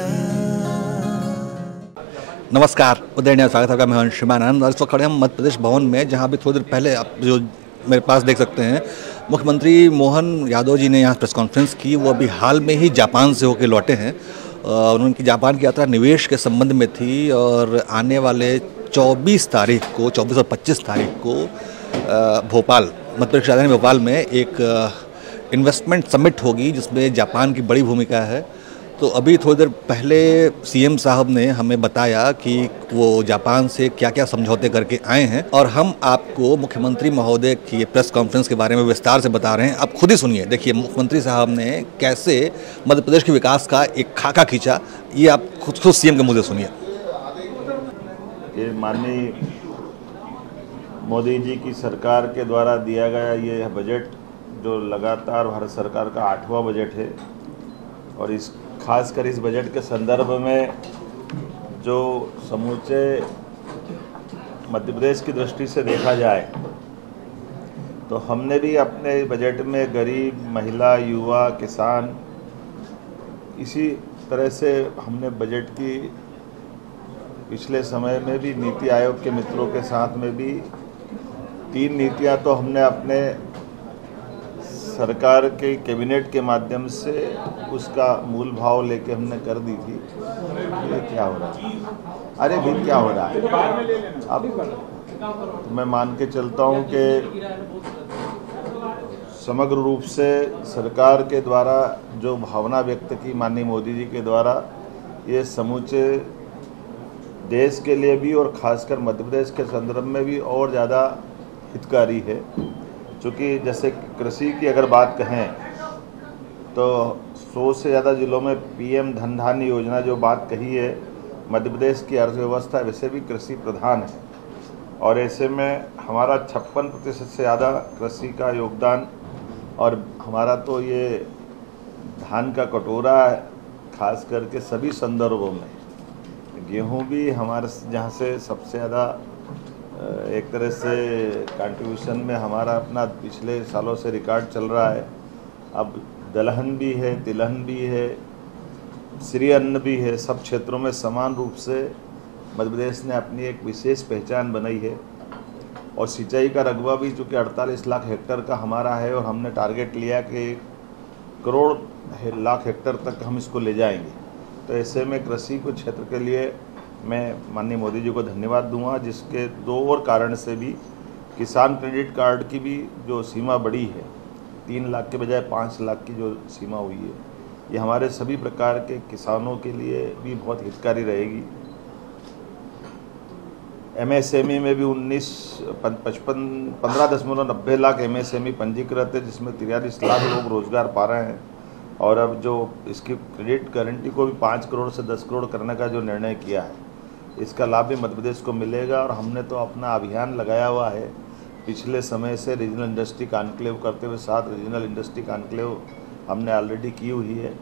दुनिया। नमस्कार, उदयनिया स्वागत है आपका। मैं शिवानंद और इस वक्त खड़े हम मध्य प्रदेश भवन में, जहां भी थोड़ी देर पहले आप जो मेरे पास देख सकते हैं, मुख्यमंत्री मोहन यादव जी ने यहाँ प्रेस कॉन्फ्रेंस की। वो अभी हाल में ही जापान से होकर लौटे हैं। उनकी जापान की यात्रा निवेश के संबंध में थी और आने वाले 24 तारीख को, 24 और 25 तारीख को भोपाल, मध्य प्रदेश की राजधानी भोपाल में एक इन्वेस्टमेंट समिट होगी जिसमें जापान की बड़ी भूमिका है। तो अभी थोड़ी देर पहले सीएम साहब ने हमें बताया कि वो जापान से क्या क्या समझौते करके आए हैं और हम आपको मुख्यमंत्री महोदय की प्रेस कॉन्फ्रेंस के बारे में विस्तार से बता रहे हैं। आप खुद ही सुनिए। देखिए मुख्यमंत्री साहब ने कैसे मध्य प्रदेश के विकास का एक खाका खींचा, ये आप खुद सीएम के मुंह से सुनिए। ये माननीय मोदी जी की सरकार के द्वारा दिया गया ये बजट, जो लगातार भारत सरकार का 8वां बजट है, और इस खासकर इस बजट के संदर्भ में जो समूचे मध्य प्रदेश की दृष्टि से देखा जाए तो हमने भी अपने बजट में गरीब, महिला, युवा, किसान, इसी तरह से हमने बजट की पिछले समय में भी नीति आयोग के मित्रों के साथ में भी 3 नीतियां तो हमने अपने सरकार के कैबिनेट के माध्यम से उसका मूल भाव लेके हमने कर दी थी। ये क्या हो रहा है? अरे भी क्या हो रहा है? अब मैं मान के चलता हूँ कि समग्र रूप से सरकार के द्वारा जो भावना व्यक्त की माननीय मोदी जी के द्वारा, ये समूचे देश के लिए भी और ख़ासकर मध्य प्रदेश के संदर्भ में भी और ज़्यादा हितकारी है। चूँकि जैसे कृषि की अगर बात कहें तो 100 से ज़्यादा जिलों में पीएम धन धान्य योजना जो बात कही है, मध्य प्रदेश की अर्थव्यवस्था वैसे भी कृषि प्रधान है और ऐसे में हमारा 56% से ज़्यादा कृषि का योगदान, और हमारा तो ये धान का कटोरा है, खास करके सभी संदर्भों में। गेहूं भी हमारे जहाँ से सबसे ज़्यादा एक तरह से कंट्रीब्यूशन में हमारा अपना पिछले सालों से रिकॉर्ड चल रहा है। अब दलहन भी है, तिलहन भी है, श्री अन्न भी है। सब क्षेत्रों में समान रूप से मध्य प्रदेश ने अपनी एक विशेष पहचान बनाई है। और सिंचाई का रकबा भी चूँकि 48 लाख हेक्टेयर का हमारा है और हमने टारगेट लिया कि 1 करोड़ लाख हेक्टेयर तक हम इसको ले जाएंगे। तो ऐसे में कृषि को क्षेत्र के लिए मैं माननीय मोदी जी को धन्यवाद दूंगा, जिसके 2 और कारण से भी किसान क्रेडिट कार्ड की भी जो सीमा बढ़ी है, 3 लाख के बजाय 5 लाख की जो सीमा हुई है, ये हमारे सभी प्रकार के किसानों के लिए भी बहुत हितकारी रहेगी। एमएसएमई में भी 15.90 लाख एमएसएमई पंजीकृत है, जिसमें 43 लाख लोग रोजगार पा रहे हैं। और अब जो इसकी क्रेडिट गारंटी को भी 5 करोड़ से 10 करोड़ करने का जो निर्णय किया है, इसका लाभ भी मध्य प्रदेश को मिलेगा। और हमने तो अपना अभियान लगाया हुआ है पिछले समय से, रीजनल इंडस्ट्री कॉन्क्लेव करते हुए 7 रीजनल इंडस्ट्री कॉन्क्लेव हमने ऑलरेडी की हुई है।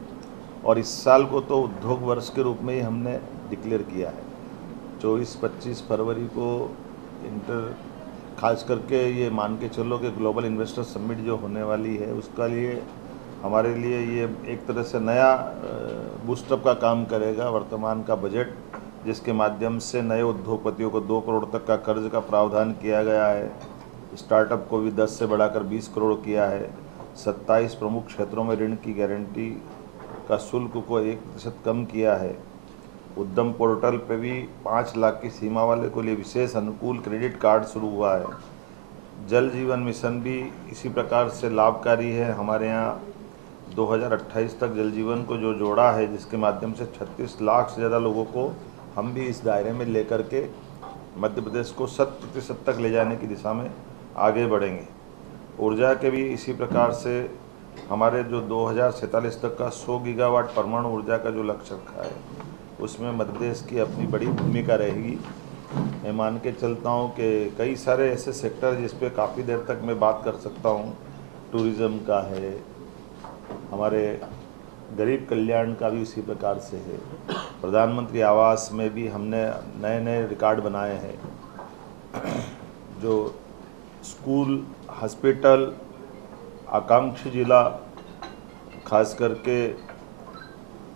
और इस साल को तो उद्योग वर्ष के रूप में ही हमने डिक्लेयर किया है। 24-25 फरवरी को खास करके ये मान के चलो कि ग्लोबल इन्वेस्टर समिट जो होने वाली है, उसका लिए हमारे लिए ये एक तरह से नया बूस्टअप का काम करेगा। वर्तमान का बजट, जिसके माध्यम से नए उद्योगपतियों को 2 करोड़ तक का कर्ज का प्रावधान किया गया है, स्टार्टअप को भी 10 से बढ़ाकर 20 करोड़ किया है, 27 प्रमुख क्षेत्रों में ऋण की गारंटी का शुल्क को 1% कम किया है, उद्यम पोर्टल पे भी 5 लाख की सीमा वाले को लिए विशेष अनुकूल क्रेडिट कार्ड शुरू हुआ है। जल जीवन मिशन भी इसी प्रकार से लाभकारी है। हमारे यहाँ 2028 तक जल जीवन को जो जोड़ा है, जिसके माध्यम से 36 लाख से ज़्यादा लोगों को हम भी इस दायरे में लेकर के मध्य प्रदेश को 100% तक ले जाने की दिशा में आगे बढ़ेंगे। ऊर्जा के भी इसी प्रकार से हमारे जो 2047 तक का 100 गीगावाट परमाणु ऊर्जा का जो लक्ष्य रखा है, उसमें मध्य प्रदेश की अपनी बड़ी भूमिका रहेगी। मैं मान के चलता हूँ कि कई सारे ऐसे सेक्टर जिस पे काफ़ी देर तक मैं बात कर सकता हूँ। टूरिज़्म का है, हमारे गरीब कल्याण का भी उसी प्रकार से है। प्रधानमंत्री आवास में भी हमने नए नए रिकॉर्ड बनाए हैं। जो स्कूल, हॉस्पिटल, आकांक्षी जिला, खास करके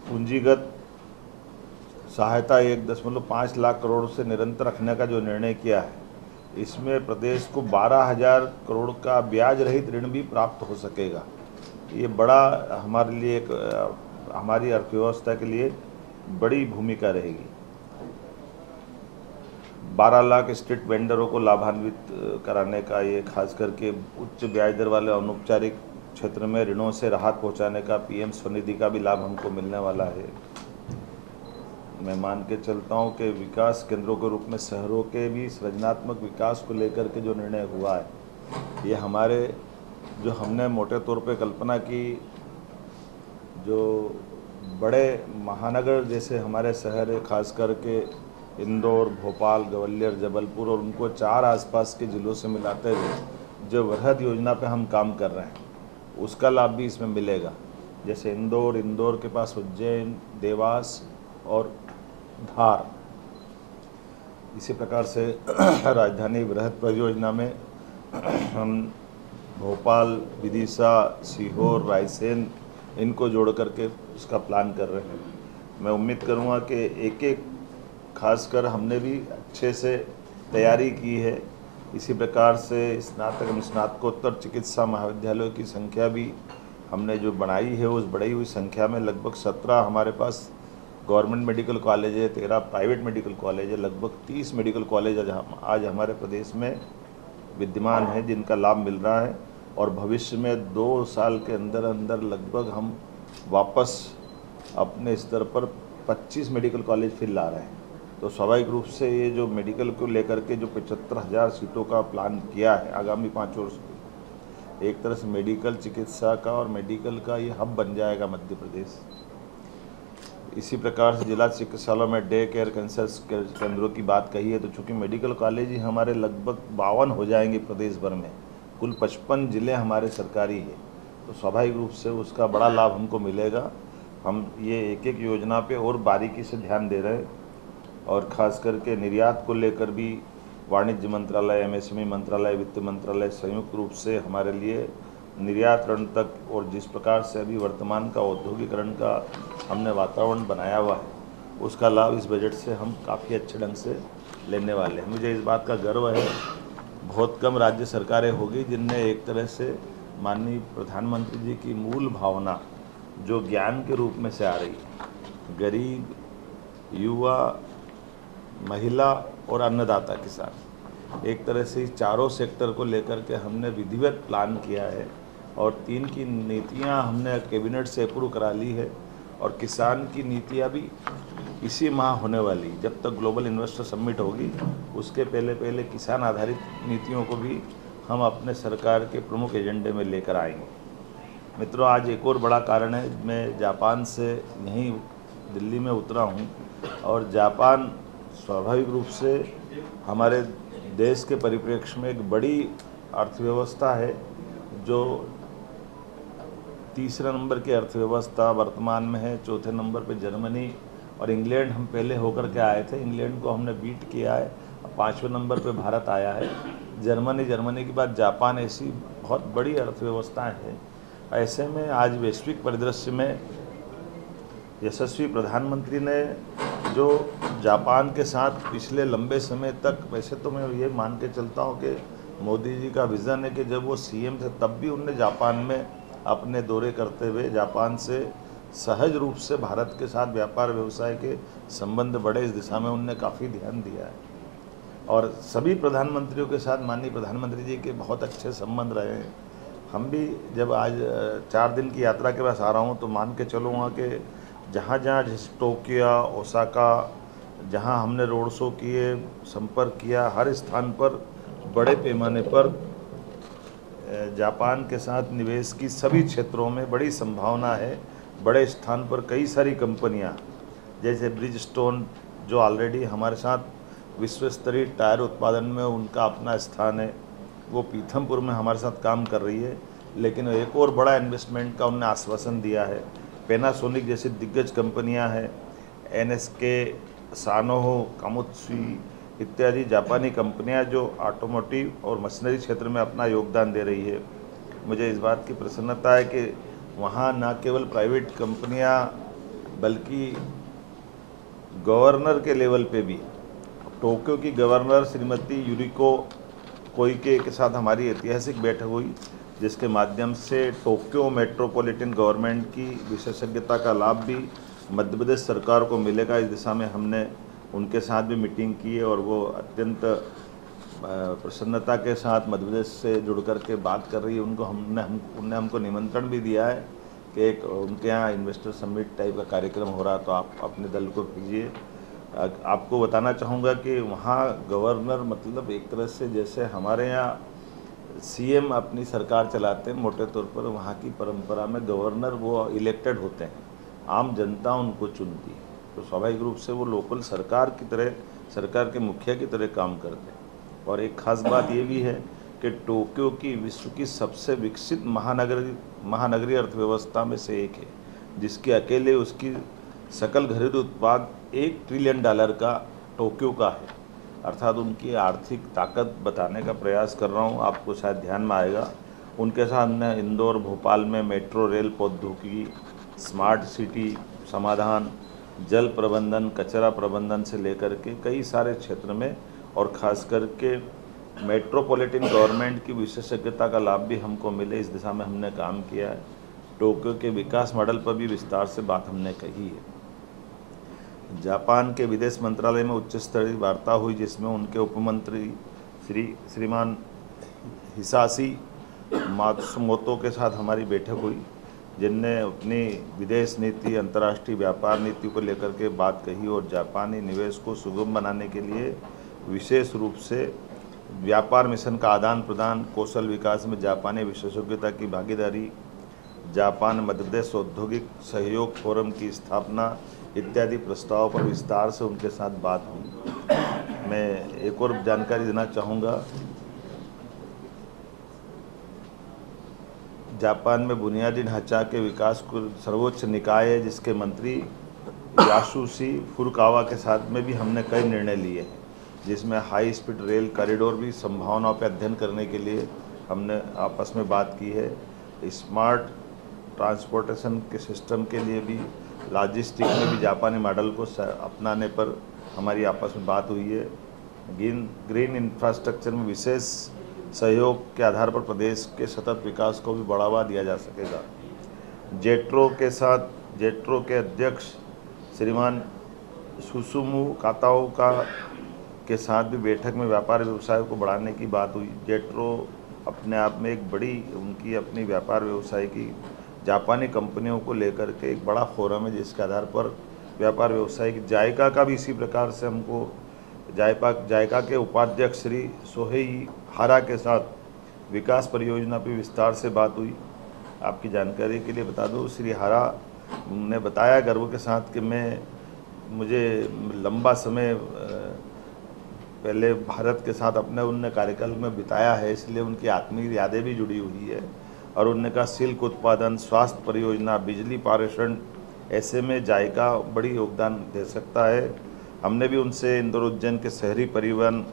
पूंजीगत सहायता 1.5 लाख करोड़ से निरंतर रखने का जो निर्णय किया है, इसमें प्रदेश को 12,000 करोड़ का ब्याज रहित ऋण भी प्राप्त हो सकेगा। ये बड़ा हमारे लिए हमारी अर्थव्यवस्था के लिए बड़ी भूमिका रहेगी। 12 लाख स्ट्रीट वेंडरों को लाभान्वित कराने का, ये खास करके उच्च ब्याज दर वाले अनौपचारिक क्षेत्र में ऋणों से राहत पहुंचाने का पीएम स्वनिधि का भी लाभ हमको मिलने वाला है। मैं मान के चलता हूं कि विकास केंद्रों के रूप में शहरों के भी सृजनात्मक विकास को लेकर के जो निर्णय हुआ है, ये हमारे जो हमने मोटे तौर पे कल्पना की, जो बड़े महानगर जैसे हमारे शहर है, खास करके इंदौर, भोपाल, ग्वालियर, जबलपुर और उनको 4 आसपास के ज़िलों से मिलाते हुए जो वृहद योजना पे हम काम कर रहे हैं, उसका लाभ भी इसमें मिलेगा। जैसे इंदौर के पास उज्जैन, देवास और धार, इसी प्रकार से राजधानी वृहद परियोजना में हम भोपाल, विदिशा, सीहोर, रायसेन इनको जोड़ करके उसका प्लान कर रहे हैं। मैं उम्मीद करूंगा कि एक खासकर हमने भी अच्छे से तैयारी की है। इसी प्रकार से स्नातकोत्तर चिकित्सा महाविद्यालयों की संख्या भी हमने जो बनाई है, उस बढ़ी हुई संख्या में लगभग 17 हमारे पास गवर्नमेंट मेडिकल कॉलेज है, 13 प्राइवेट मेडिकल कॉलेज है, लगभग 30 मेडिकल कॉलेज आज हमारे प्रदेश में विद्यमान है, जिनका लाभ मिल रहा है। और भविष्य में 2 साल के अंदर अंदर लगभग हम वापस अपने स्तर पर 25 मेडिकल कॉलेज फिर ला रहे हैं। तो स्वाभाविक रूप से ये जो मेडिकल को लेकर के जो 75,000 सीटों का प्लान किया है आगामी 5 वर्ष में, एक तरह से मेडिकल चिकित्सा का और मेडिकल का ये हब बन जाएगा मध्य प्रदेश। इसी प्रकार से जिला चिकित्सालयों में डे केयर, कैंसर केंद्रों की बात कही है, तो चूँकि मेडिकल कॉलेज ही हमारे लगभग 52 हो जाएंगे प्रदेश भर में, कुल 55 ज़िले हमारे सरकारी है, तो स्वाभाविक रूप से उसका बड़ा लाभ हमको मिलेगा। हम ये एक योजना पे और बारीकी से ध्यान दे रहे हैं, और ख़ास करके निर्यात को लेकर भी वाणिज्य मंत्रालय, एमएसएमई मंत्रालय, वित्त मंत्रालय संयुक्त रूप से हमारे लिए निर्यात ऋण तक, और जिस प्रकार से अभी वर्तमान का औद्योगिकरण का हमने वातावरण बनाया हुआ है, उसका लाभ इस बजट से हम काफ़ी अच्छे ढंग से लेने वाले हैं। मुझे इस बात का गर्व है, बहुत कम राज्य सरकारें होगी जिनने एक तरह से माननीय प्रधानमंत्री जी की मूल भावना जो ज्ञान के रूप में से आ रही है, गरीब, युवा, महिला और अन्नदाता किसान, एक तरह से इस चारों सेक्टर को लेकर के हमने विधिवत प्लान किया है, और 3 की नीतियां हमने कैबिनेट से अप्रूव करा ली है, और किसान की नीतियां भी इसी माह होने वाली, जब तक ग्लोबल इन्वेस्टर समिट होगी उसके पहले किसान आधारित नीतियों को भी हम अपने सरकार के प्रमुख एजेंडे में लेकर आएंगे। मित्रों, आज एक और बड़ा कारण है, मैं जापान से यहीं दिल्ली में उतरा हूं, और जापान स्वाभाविक रूप से हमारे देश के परिप्रेक्ष्य में एक बड़ी अर्थव्यवस्था है, जो 3रे नंबर की अर्थव्यवस्था वर्तमान में है। 4थे नंबर पे जर्मनी और इंग्लैंड हम पहले होकर के आए थे, इंग्लैंड को हमने बीट किया है। 5वें नंबर पे भारत आया है, जर्मनी के बाद जापान, ऐसी बहुत बड़ी अर्थव्यवस्थाएं हैं। ऐसे में आज वैश्विक परिदृश्य में यशस्वी प्रधानमंत्री ने जो जापान के साथ पिछले लंबे समय तक, वैसे तो मैं ये मान के चलता हूँ कि मोदी जी का विज़न है कि जब वो सीएम थे तब भी उनने जापान में अपने दौरे करते हुए जापान से सहज रूप से भारत के साथ व्यापार व्यवसाय के संबंध बढ़े, इस दिशा में उनने काफ़ी ध्यान दिया है। और सभी प्रधानमंत्रियों के साथ माननीय प्रधानमंत्री जी के बहुत अच्छे संबंध रहे हैं। हम भी जब आज 4 दिन की यात्रा के पास आ रहा हूँ तो मान के चलूँगा कि जहाँ जैसे टोक्यो, ओसाका, जहाँ हमने रोड शो किए, संपर्क किया, हर स्थान पर बड़े पैमाने पर जापान के साथ निवेश की सभी क्षेत्रों में बड़ी संभावना है। बड़े स्थान पर कई सारी कंपनियां, जैसे ब्रिजस्टोन जो ऑलरेडी हमारे साथ विश्व स्तरीय टायर उत्पादन में उनका अपना स्थान है, वो पीथमपुर में हमारे साथ काम कर रही है, लेकिन एक और बड़ा इन्वेस्टमेंट का उन्होंने आश्वासन दिया है। पैनासोनिक जैसी दिग्गज कंपनियां हैं, एनएसके, सानोहो, कामुत्सुई इत्यादि जापानी कंपनियां जो ऑटोमोटिव और मशीनरी क्षेत्र में अपना योगदान दे रही है। मुझे इस बात की प्रसन्नता है कि वहाँ न केवल प्राइवेट कंपनियां बल्कि गवर्नर के लेवल पे भी टोक्यो की गवर्नर श्रीमती यूरिको कोइके के साथ हमारी ऐतिहासिक बैठक हुई, जिसके माध्यम से टोक्यो मेट्रोपॉलिटन गवर्नमेंट की विशेषज्ञता का लाभ भी मध्य प्रदेश सरकार को मिलेगा। इस दिशा में हमने उनके साथ भी मीटिंग की है और वो अत्यंत प्रसन्नता के साथ मध्य प्रदेश से जुड़ कर के बात कर रही है। उनने हमको निमंत्रण भी दिया है कि एक उनके यहाँ इन्वेस्टर समिट टाइप का कार्यक्रम हो रहा, तो आप अपने दल को भेजिए। आपको बताना चाहूँगा कि वहाँ गवर्नर मतलब एक तरह से जैसे हमारे यहाँ सीएम अपनी सरकार चलाते हैं, मोटे तौर पर वहाँ की परंपरा में गवर्नर वो इलेक्टेड होते हैं, आम जनता उनको चुनती है, तो स्वाभाविक रूप से वो लोकल सरकार की तरह, सरकार के मुखिया की तरह काम करते हैं। और एक खास बात ये भी है कि टोक्यो की विश्व की सबसे विकसित महानगरीय अर्थव्यवस्था में से एक है, जिसके अकेले उसकी सकल घरेलू उत्पाद $1 ट्रिलियन का टोक्यो का है। अर्थात उनकी आर्थिक ताकत बताने का प्रयास कर रहा हूँ, आपको शायद ध्यान में आएगा। उनके साथ हमने इंदौर भोपाल में मेट्रो रेल प्रौद्योगिकी, स्मार्ट सिटी समाधान, जल प्रबंधन, कचरा प्रबंधन से लेकर के कई सारे क्षेत्र में, और ख़ास करके मेट्रोपॉलिटन गवर्नमेंट की विशेषज्ञता का लाभ भी हमको मिले, इस दिशा में हमने काम किया है। टोक्यो के विकास मॉडल पर भी विस्तार से बात हमने कही है। जापान के विदेश मंत्रालय में उच्च स्तरीय वार्ता हुई, जिसमें उनके उपमंत्री श्रीमान हिसाशी मात्सुमोतो के साथ हमारी बैठक हुई, जिनने अपनी विदेश नीति, अंतर्राष्ट्रीय व्यापार नीति को लेकर के बात कही और जापानी निवेश को सुगम बनाने के लिए विशेष रूप से व्यापार मिशन का आदान प्रदान, कौशल विकास में जापानी विशेषज्ञता की भागीदारी, जापान मध्य प्रदेश औद्योगिक सहयोग फोरम की स्थापना इत्यादि प्रस्ताव पर विस्तार से उनके साथ बात हुई। मैं एक और जानकारी देना चाहूँगा, जापान में बुनियादी ढांचा के विकास को सर्वोच्च निकाय है, जिसके मंत्री यासुशी फुरुकावा के साथ में भी हमने कई निर्णय लिए हैं, जिसमें हाई स्पीड रेल कॉरिडोर भी संभावनाओं पर अध्ययन करने के लिए हमने आपस में बात की है। स्मार्ट ट्रांसपोर्टेशन के सिस्टम के लिए भी, लॉजिस्टिक में भी जापानी मॉडल को अपनाने पर हमारी आपस में बात हुई है। ग्रीन इंफ्रास्ट्रक्चर में विशेष सहयोग के आधार पर प्रदेश के सतत विकास को भी बढ़ावा दिया जा सकेगा। जेट्रो के अध्यक्ष श्रीमान सुसुमु काताओका के साथ भी बैठक में व्यापार व्यवसाय को बढ़ाने की बात हुई। जेट्रो अपने आप में एक बड़ी, उनकी अपनी व्यापार व्यवसाय की जापानी कंपनियों को लेकर के एक बड़ा फोरम है, जिसके आधार पर व्यापार व्यवसाय की जायका का भी इसी प्रकार से हमको जायका के उपाध्यक्ष श्री सोहेई हारा के साथ विकास परियोजना पर विस्तार से बात हुई। आपकी जानकारी के लिए बता दूं, श्री हारा ने बताया गर्व के साथ कि मुझे लंबा समय पहले भारत के साथ अपने उनने कार्यकाल में बिताया है, इसलिए उनकी आत्मीय यादें भी जुड़ी हुई है। और उनने कहा सिल्क उत्पादन, स्वास्थ्य परियोजना, बिजली पारेषण, ऐसे में जायका बड़ी योगदान दे सकता है। हमने भी उनसे इंदौर उज्जैन के शहरी परिवहन,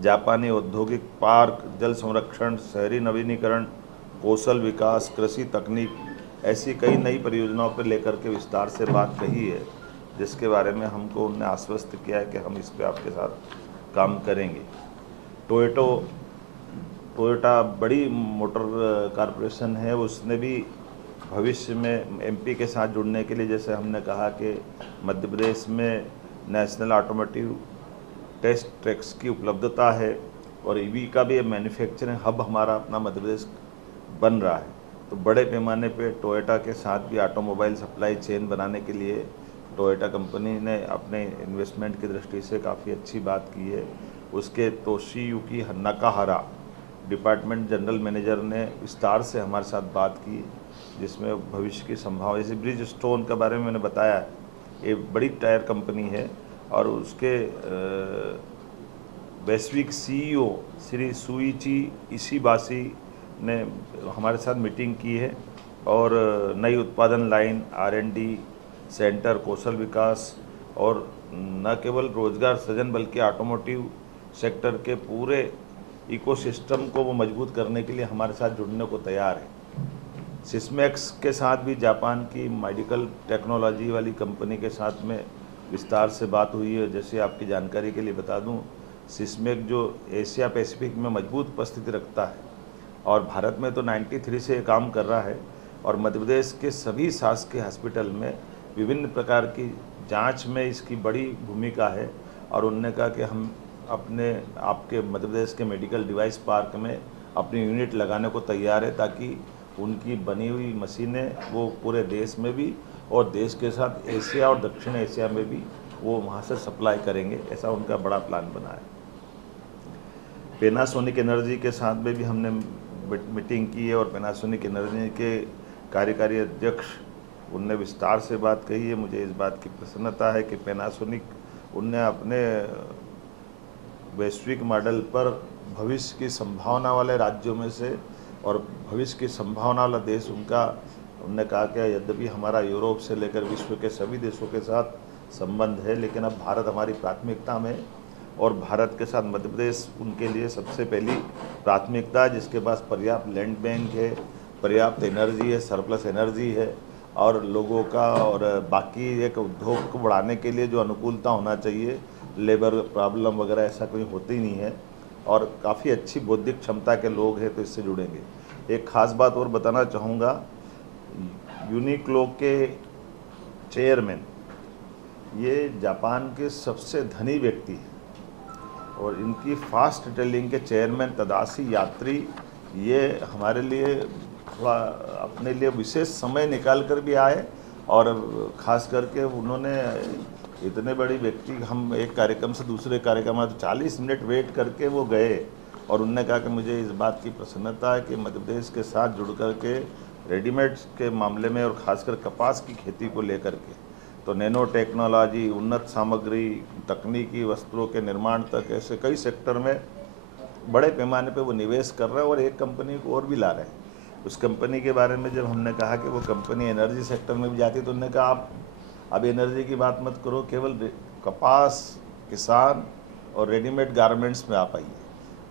जापानी औद्योगिक पार्क, जल संरक्षण, शहरी नवीनीकरण, कौशल विकास, कृषि तकनीक, ऐसी कई नई परियोजनाओं पर लेकर के विस्तार से बात कही है, जिसके बारे में हमको उन्होंने आश्वस्त किया है कि हम इस पर आपके साथ काम करेंगे। टोयोटा बड़ी मोटर कारपोरेशन है, उसने भी भविष्य में एमपी के साथ जुड़ने के लिए, जैसे हमने कहा कि मध्य प्रदेश में नेशनल ऑटोमोटिव टेस्ट ट्रैक्स की उपलब्धता है और ईवी का भी मैन्युफैक्चरिंग हब हमारा अपना मध्य प्रदेश बन रहा है, तो बड़े पैमाने पे टोयोटा के साथ भी ऑटोमोबाइल सप्लाई चेन बनाने के लिए टोयोटा कंपनी ने अपने इन्वेस्टमेंट की दृष्टि से काफ़ी अच्छी बात की है। उसके तोशियुकी नाकाहारा डिपार्टमेंट जनरल मैनेजर ने विस्तार से हमारे साथ बात की, जिसमें भविष्य की संभावना, जैसे ब्रिज स्टोन के बारे में मैंने बताया, ये बड़ी टायर कंपनी है और उसके वैश्विक सीईओ श्री सुइची इशिबाशी ने हमारे साथ मीटिंग की है और नई उत्पादन लाइन, R&D सेंटर, कौशल विकास और न केवल रोजगार सृजन बल्कि ऑटोमोटिव सेक्टर के पूरे इकोसिस्टम को वो मजबूत करने के लिए हमारे साथ जुड़ने को तैयार है। सिस्मेक्स के साथ भी जापान की मेडिकल टेक्नोलॉजी वाली कंपनी के साथ में विस्तार से बात हुई है। जैसे आपकी जानकारी के लिए बता दूं, सिस्मेक जो एशिया पैसिफिक में मजबूत उपस्थिति रखता है और भारत में तो 93 से काम कर रहा है और मध्य प्रदेश के सभी शासकीय हॉस्पिटल में विभिन्न प्रकार की जांच में इसकी बड़ी भूमिका है। और उन्होंने कहा कि हम अपने आपके मध्य प्रदेश के मेडिकल डिवाइस पार्क में अपनी यूनिट लगाने को तैयार है, ताकि उनकी बनी हुई मशीनें वो पूरे देश में भी और देश के साथ एशिया और दक्षिण एशिया में भी वो वहाँ से सप्लाई करेंगे। ऐसा उनका बड़ा प्लान बना है। पैनासोनिक एनर्जी के साथ में भी हमने मीटिंग की है और पैनासोनिक एनर्जी के कार्यकारी अध्यक्ष उनने विस्तार से बात कही है। मुझे इस बात की प्रसन्नता है कि पैनासोनिक उनने अपने वैश्विक मॉडल पर भविष्य की संभावना वाले राज्यों में से और भविष्य की संभावना वाला देश उनका, उन्होंने कहा कि यद्यपि हमारा यूरोप से लेकर विश्व के सभी देशों के साथ संबंध है, लेकिन अब भारत हमारी प्राथमिकता में और भारत के साथ मध्य प्रदेश उनके लिए सबसे पहली प्राथमिकता है, जिसके पास पर्याप्त लैंड बैंक है, पर्याप्त एनर्जी है, सरप्लस एनर्जी है और लोगों का और बाकी एक उद्योग को बढ़ाने के लिए जो अनुकूलता होना चाहिए, लेबर प्रॉब्लम वगैरह ऐसा कोई होती नहीं है और काफ़ी अच्छी बौद्धिक क्षमता के लोग हैं, तो इससे जुड़ेंगे। एक ख़ास बात और बताना चाहूँगा, यूनिक्लो के चेयरमैन ये जापान के सबसे धनी व्यक्ति हैं और इनकी फास्ट रिटेलिंग के चेयरमैन तदाशी यात्री ये हमारे लिए थोड़ा अपने लिए विशेष समय निकाल कर भी आए और ख़ास करके उन्होंने इतने बड़ी व्यक्ति, हम एक कार्यक्रम से दूसरे कार्यक्रम में तो 40 मिनट वेट करके वो गए और उन्होंने कहा कि मुझे इस बात की प्रसन्नता है कि मध्य प्रदेश के साथ जुड़ कर के रेडीमेड के मामले में और ख़ासकर कपास की खेती को लेकर के तो नैनो टेक्नोलॉजी, उन्नत सामग्री, तकनीकी वस्त्रों के निर्माण तक ऐसे कई सेक्टर में बड़े पैमाने पे वो निवेश कर रहे हैं और एक कंपनी को और भी ला रहे हैं। उस कंपनी के बारे में जब हमने कहा कि वो कंपनी एनर्जी सेक्टर में भी जाती है तो उन्होंने कहा आप अब एनर्जी की बात मत करो, केवल कपास, किसान और रेडीमेड गारमेंट्स में आप आइए।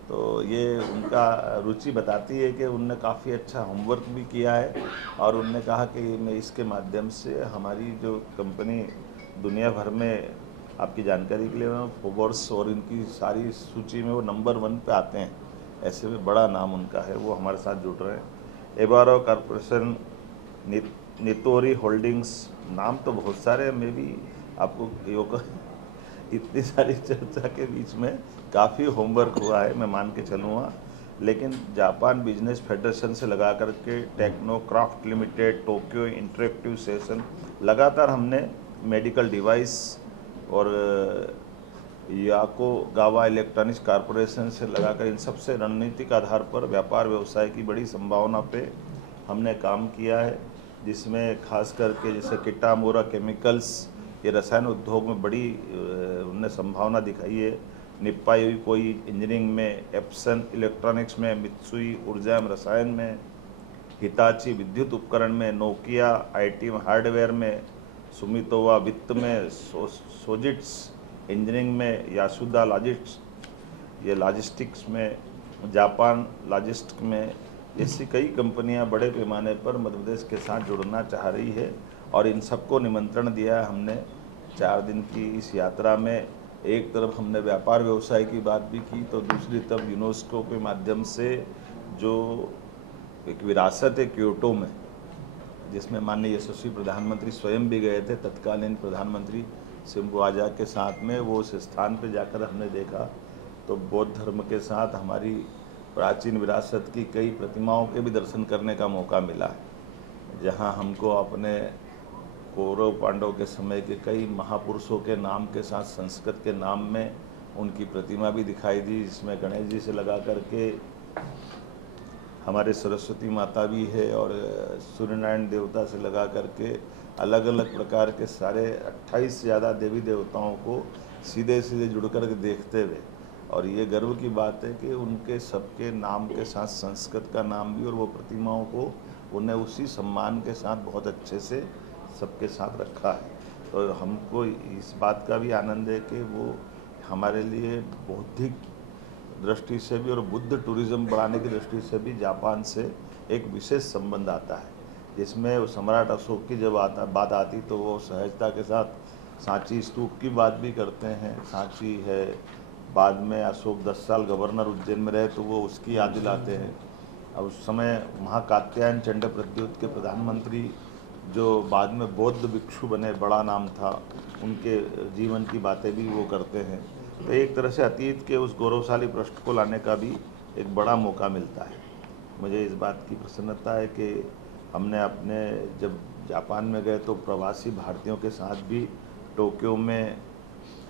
तो ये उनका रुचि बताती है कि उनने काफ़ी अच्छा होमवर्क भी किया है और उनने कहा कि मैं इसके माध्यम से हमारी जो कंपनी दुनिया भर में, आपकी जानकारी के लिए फोर्ब्स और इनकी सारी सूची में वो नंबर 1 पे आते हैं, ऐसे में बड़ा नाम उनका है, वो हमारे साथ जुड़ रहे हैं। एबारो कॉरपोरेशन, नितोरी होल्डिंग्स, नाम तो बहुत सारे हैं, मैं भी आपको इतनी सारी चर्चा के बीच में काफ़ी होमवर्क हुआ है, मैं मान के चलूँगा। लेकिन जापान बिजनेस फेडरेशन से लगा करके Technocraft limited, Tokyo interactive session, लगातार हमने मेडिकल डिवाइस और याकोगावा इलेक्ट्रॉनिक्स कॉरपोरेशन से लगाकर इन सबसे रणनीतिक आधार पर व्यापार व्यवसाय की बड़ी संभावना पे हमने काम किया है, जिसमें खास करके जैसे किटामोरा केमिकल्स, ये रसायन उद्योग में बड़ी उनने संभावना दिखाई है। निप्पाई कोई इंजीनियरिंग में, एप्सन इलेक्ट्रॉनिक्स में, मित्सुई ऊर्जा एवं रसायन में, हिताची विद्युत उपकरण में, नोकिया आईटी हार्डवेयर में, सुमितोवा वित्त में, सोजिट्स इंजीनियरिंग में, यासुदा लॉजिस्टिक्स में, जापान लॉजिस्टिक में, ऐसी कई कंपनियां बड़े पैमाने पर मध्य प्रदेश के साथ जुड़ना चाह रही है और इन सबको निमंत्रण दिया है हमने 4 दिन की इस यात्रा में। एक तरफ हमने व्यापार व्यवसाय की बात भी की तो दूसरी तरफ यूनेस्को के माध्यम से जो एक विरासत है क्योटो में, जिसमें माननीय यशस्वी प्रधानमंत्री स्वयं भी गए थे, तत्कालीन प्रधानमंत्री शिंजो आबे के साथ में, वो उस स्थान पर जाकर हमने देखा तो बौद्ध धर्म के साथ हमारी प्राचीन विरासत की कई प्रतिमाओं के भी दर्शन करने का मौका मिला है, जहां हमको अपने कौरव पांडव के समय के कई महापुरुषों के नाम के साथ संस्कृत के नाम में उनकी प्रतिमा भी दिखाई दी, जिसमें गणेश जी से लगा करके हमारे सरस्वती माता भी है और सूर्यनारायण देवता से लगा करके अलग अलग प्रकार के सारे 28 से ज़्यादा देवी देवताओं को सीधे सीधे जुड़ कर के देखते हुए, और ये गर्व की बात है कि उनके सबके नाम के साथ संस्कृत का नाम भी और वो प्रतिमाओं को उन्हें उसी सम्मान के साथ बहुत अच्छे से सबके साथ रखा है। तो हमको इस बात का भी आनंद है कि वो हमारे लिए बौद्धिक दृष्टि से भी और बुद्ध टूरिज़्म बढ़ाने की दृष्टि से भी जापान से एक विशेष संबंध आता है, जिसमें सम्राट अशोक की जब बात आती तो वो सहजता के साथ सांची स्तूप की बात भी करते हैं। सांची है, बाद में अशोक 10 साल गवर्नर उज्जैन में रहे तो वो उसकी याद दिलाते हैं। अब उस समय महाकात्यायन चंड प्रद्योत के प्रधानमंत्री जो बाद में बौद्ध भिक्षु बने, बड़ा नाम था, उनके जीवन की बातें भी वो करते हैं। तो एक तरह से अतीत के उस गौरवशाली पृष्ठ को लाने का भी एक बड़ा मौका मिलता है। मुझे इस बात की प्रसन्नता है कि हमने अपने जब जापान में गए तो प्रवासी भारतीयों के साथ भी टोक्यो में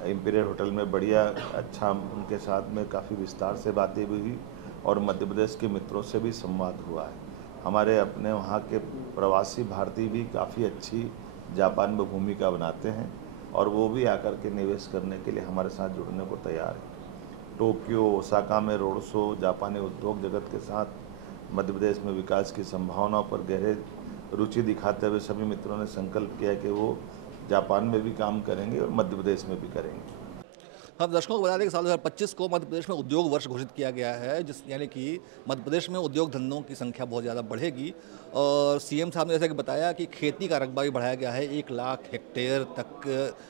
इम्पीरियल होटल में बढ़िया अच्छा उनके साथ में काफ़ी विस्तार से बातें भी हुई और मध्य प्रदेश के मित्रों से भी संवाद हुआ है। हमारे अपने वहाँ के प्रवासी भारतीय भी काफ़ी अच्छी जापान में भूमिका बनाते हैं और वो भी आकर के निवेश करने के लिए हमारे साथ जुड़ने को तैयार है। टोक्यो, ओसाका में रोड शो, जापानी उद्योग जगत के साथ मध्य प्रदेश में विकास की संभावनाओं पर गहरे रुचि दिखाते हुए सभी मित्रों ने संकल्प किया कि वो जापान में भी काम करेंगे और मध्य प्रदेश में भी करेंगे। हम दर्शकों को बता दें कि साल 2025 को मध्य प्रदेश में उद्योग वर्ष घोषित किया गया है, जिस यानी कि मध्य प्रदेश में उद्योग धंधों की संख्या बहुत ज़्यादा बढ़ेगी। और सीएम साहब ने जैसे कि बताया कि खेती का रकबा भी बढ़ाया गया है, 1 लाख हेक्टेयर तक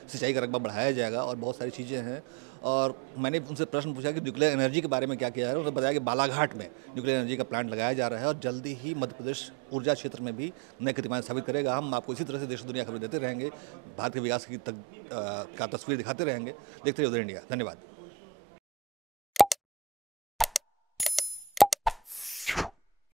सिंचाई का रकबा बढ़ाया जाएगा और बहुत सारी चीज़ें हैं। और मैंने उनसे प्रश्न पूछा कि न्यूक्लियर एनर्जी के बारे में क्या किया है। उन्होंने बताया कि बालाघाट में न्यूक्लियर एनर्जी का प्लांट लगाया जा रहा है और जल्दी ही मध्य प्रदेश ऊर्जा क्षेत्र में भी नए कीर्तिमान स्थापित करेगा। हम आपको इसी तरह से देश दुनिया खबरें देते रहेंगे, भारत के विकास की का तस्वीर दिखाते रहेंगे। देखते रहिए उदय इंडिया। धन्यवाद।